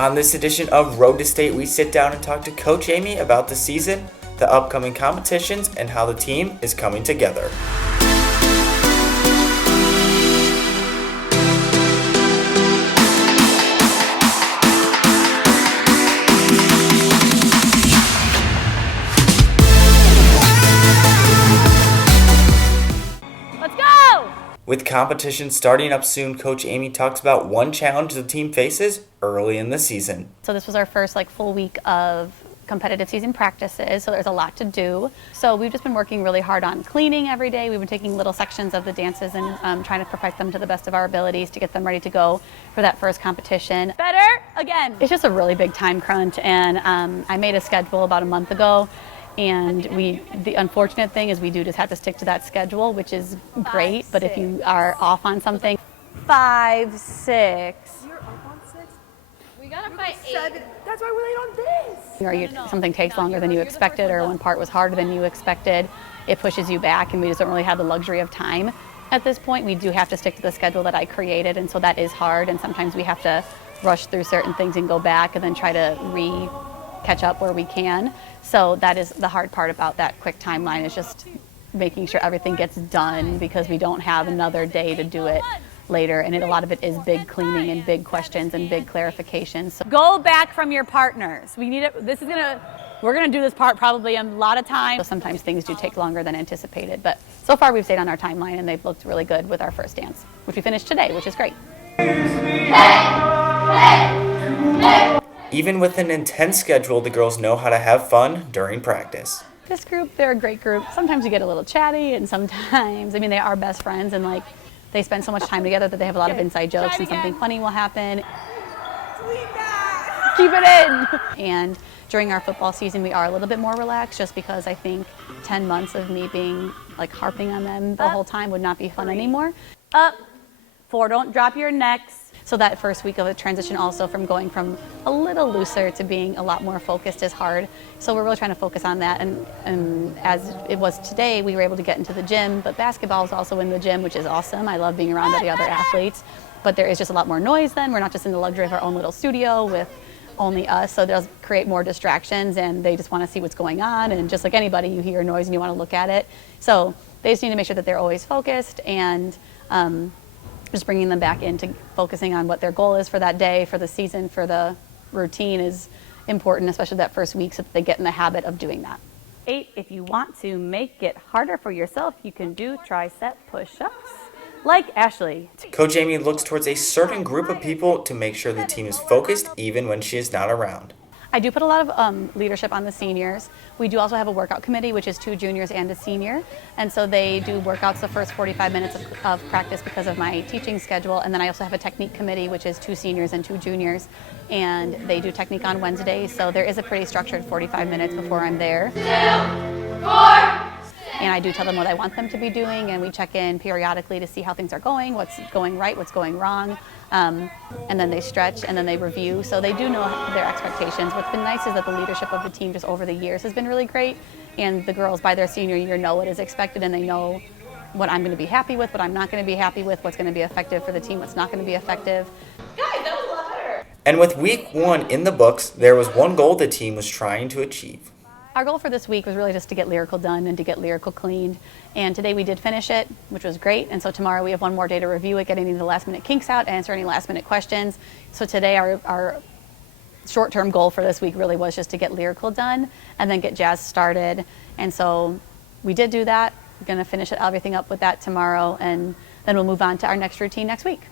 On this edition of Road to State, we sit down and talk to Coach Amy about the season, the upcoming competitions, and how the team is coming together. With competition starting up soon, Coach Amy talks about one challenge the team faces early in the season. So this was our first full week of competitive season practices, so there's a lot to do. So we've just been working really hard on cleaning every day. We've been taking little sections of the dances and trying to perfect them to the best of our abilities to get them ready to go for that first competition. Better again. It's just a really big time crunch, and I made a schedule about a month ago. And the unfortunate thing is we do just have to stick to that schedule, which is great. But if you are off on something, 5, 6. You're up on 6? We got up by 8. 7. That's why we're late on this. Or something takes longer than you expected, or one part was harder than you expected, it pushes you back, and we just don't really have the luxury of time at this point. We do have to stick to the schedule that I created, and so that is hard. And sometimes we have to rush through certain things and go back and then try to catch up where we can. So that is the hard part about that quick timeline, is just making sure everything gets done, because we don't have another day to do it later. And a lot of it is big cleaning and big questions and big clarifications. So go back from your partners. We need it. We're gonna do this part probably a lot of times. So sometimes things do take longer than anticipated, but so far we've stayed on our timeline and they've looked really good with our first dance, which we finished today, which is great. Even with an intense schedule, the girls know how to have fun during practice. This group, they're a great group. Sometimes you get a little chatty, and sometimes, they are best friends, and they spend so much time together that they have a lot of inside jokes, and something funny will happen. Keep it in! And during our football season, we are a little bit more relaxed, just because I think 10 months of me being harping on them the whole time would not be fun anymore. Up, 4, don't drop your necks. So that first week of a transition, also from going from a little looser to being a lot more focused, is hard. So we're really trying to focus on that. And as it was today, we were able to get into the gym, but basketball is also in the gym, which is awesome. I love being around the other athletes, but there is just a lot more noise then. We're not just in the luxury of our own little studio with only us, so it does create more distractions, and they just want to see what's going on. And just like anybody, you hear noise and you want to look at it. So they just need to make sure that they're always focused, and just bringing them back into focusing on what their goal is for that day, for the season, for the routine is important, especially that first week, so that they get in the habit of doing that. 8, if you want to make it harder for yourself, you can do tricep push-ups, like Ashley. Coach Amy looks towards a certain group of people to make sure the team is focused even when she is not around. I do put a lot of leadership on the seniors. We do also have a workout committee, which is 2 juniors and a senior. And so they do workouts the first 45 minutes of practice because of my teaching schedule. And then I also have a technique committee, which is 2 seniors and 2 juniors. And they do technique on Wednesdays. So there is a pretty structured 45 minutes before I'm there. 2, 4. And I do tell them what I want them to be doing, and we check in periodically to see how things are going, what's going right, what's going wrong. And then they stretch, and then they review. So they do know their expectations. What's been nice is that the leadership of the team just over the years has been really great. And the girls by their senior year know what is expected, and they know what I'm going to be happy with, what I'm not going to be happy with, what's going to be effective for the team, what's not going to be effective. Guys, that was a lot better. And with week 1 in the books, there was one goal the team was trying to achieve. Our goal for this week was really just to get Lyrical done and to get Lyrical cleaned. And today we did finish it, which was great. And so tomorrow we have one more day to review it, get any of the last minute kinks out, answer any last minute questions. So today our short-term goal for this week really was just to get Lyrical done and then get Jazz started. And so we did do that. We're going to finish everything up with that tomorrow, and then we'll move on to our next routine next week.